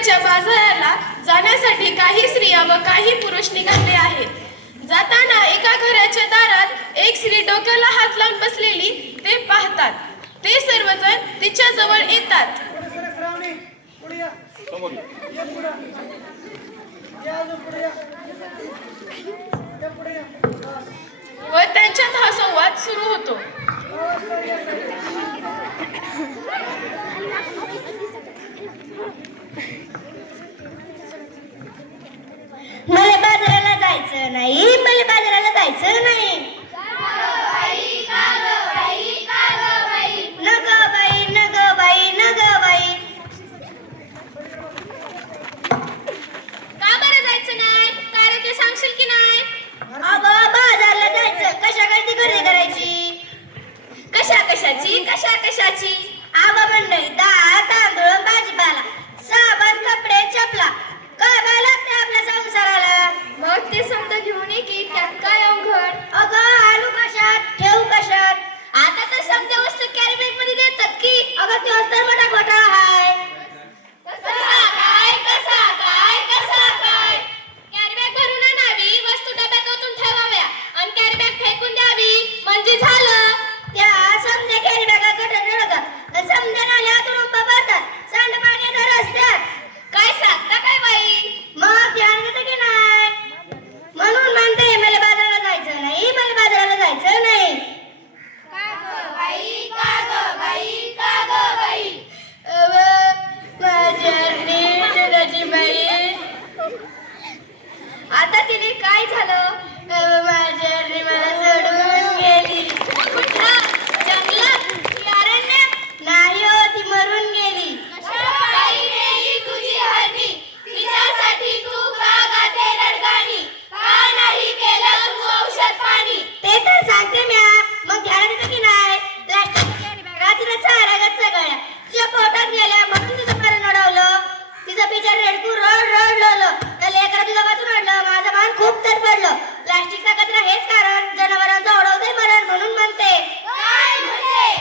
घराच्या बाजाराला जाण्यासाठी काही स्त्रिया व काही पुरुष निघाले आहेत। जाताना एका घराच्या दारात एक स्त्री डोक्याला हात लावून बसलेली ते पाहतात। ते सर्वजण तिच्या जवळ येतात व त्यांच्यात हा संवाद सुरू होतो। मला बाजाराला जायचं नाही, मला बाजाराला जायचं नाही। न ग बाई, न ग बाई, न ग बाई। का बरं जायचं नाही? कारण ते सांगशील की नाही? अगं बाजारला जायचं, कशासाठी खरेदी करायची? कशाची? अगं मंडळी, डाळ, तांदूळ, भाजीपाला, साबण, कपडे, चपला, काय बाय लागते आपल्या संसाराला? मग ते समजा घेऊन ये की त्यात काय अवघड? अगं आणू कशात, ठेवू कशात? आता तर समजा वस्तू कॅरी बॅग मध्ये देतात की। अगं तोच तर मोठा घोटाळा आहे। कसा काय? कॅरी बॅग भरून आणावी, वस्तू डब्यात ओतून ठेवाव्या आणि कॅरी बॅग फेकून द्यावी म्हणजे झालं। त्या समजा कॅरी बॅगा कटत नका, समजा नाल्यातून उभा पडतात, सांडपाणी तर रस्त्यात। काय सांगता काय बाई? मग ध्यान देतं की नाही? म्हणून म्हणते मला बाजाराला जायचं नाही, मला बाजाराला जायचं नाही। माझी बाई, आता तिने काय झालं? माझी मला सोडून गेली। कुठं? जंगलात की अरण्यात? नाही हो, ती मरून गेली। बाई नेली तुझी हरणी, तिच्यासाठी तू का गाते रडगाणी? का नाही केलं तू औषध पाणी? ते तर सांगते म्या, मग ध्यान देतं की नाही? प्लास्टिकच्या कॅरी बॅगा तिला चारागत सगळ्या तिच्या पोटात गेल्या म्हणून तिचं मरण ओढवलं। तिचं बिचार रेडकू रडलं, त्या लेकरं तिला वाचून रडलं, माझं मान खूप तरफडलं। प्लास्टिकचा कचरा हेच कारण जनावरांचं ओढवतंय मरण, म्हणून म्हणते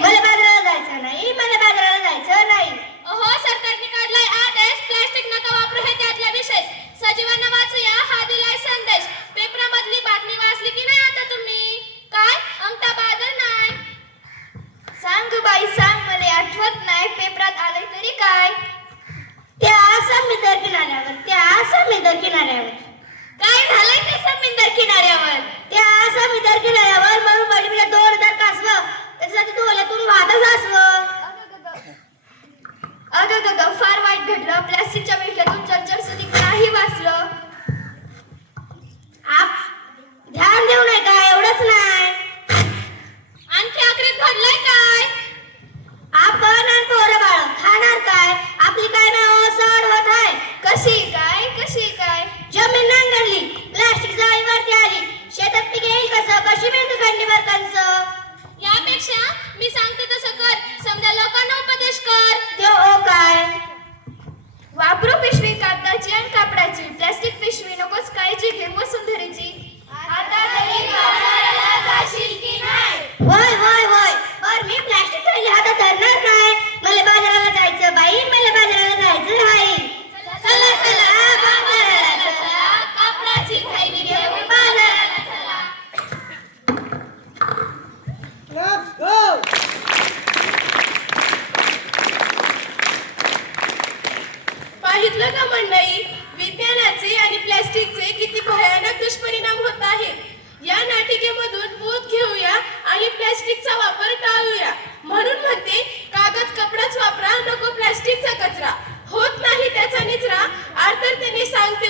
मला बाजाराला जायचं नाही, मला बाजाराला जायचं नाही। अहो, सरकारने काढलाय आदेश, प्लास्टिक नका वापरू हे त्यातला विशेष। सजीवांना वाचूया हा दिलाय संदेश। पेपरामधली बातमी वाचली की नाही आता तुम्ही? काय अंगठा बाजार नाही? सांग बाई सांग, मला आठवत नाही, पेपरात आलंय तरी काय? त्या समुद्र किनाऱ्यावर, त्या समुद्र किनाऱ्यावर काय झालंय त्या समुद्र किनाऱ्यावर? त्या समुद्र किनाऱ्यावर मरून पडलेल्या 2000 कासवं, त्याच्यासाठी डोळ्यातून वाहतच असवं। अगं फार वाईट घडलं। प्लास्टिकच्या विळख्यातून चरचर सुधी काही वाचलं? आप ध्यान देऊ नये का? एवढंच नाही, आणखी आखरीत घडलंय काय? आपण आणि पोरं बाळ खाणार काय? आपली काय नाव सड होत आहे। कशी काय? जमीन नांगरली, प्लास्टिक जाळीवरती आली, शेतात पीक येईल कसं? कशी मिळते खंडीभर कंस? यापेक्षा मी सांगते तसं कर, समजा लोकांना उपदेश कर। त्यो ओ काय? वापरू पिशवी कागदाची आणि कापडाची, प्लास्टिक पिशवी नकोच कायची घे वसुंधरेची। आता तरी बाजाराला जाशील की नाही? होय, पण मी प्लास्टिक थैली हातात धरणार नाही। मला बाजाराला जायचं बाई, मला बाजाराला जायचं नाही। चला बाजाराला चला, कापडाची थैली घेऊन बाजाराला चला। पाहितलं का मंडळी, विज्ञानाचे आणि प्लास्टिकचे किती भयानक दुष्परिणाम होत आहेत। या नाटिकेमधून बोध घेऊया आणि प्लास्टिकचा वापर टाळूया। म्हणून म्हणते कागद कपडाच वापरा, नको प्लास्टिकचा कचरा। होत नाही त्याचा निचरा, आर्थर त्यांनी सांगते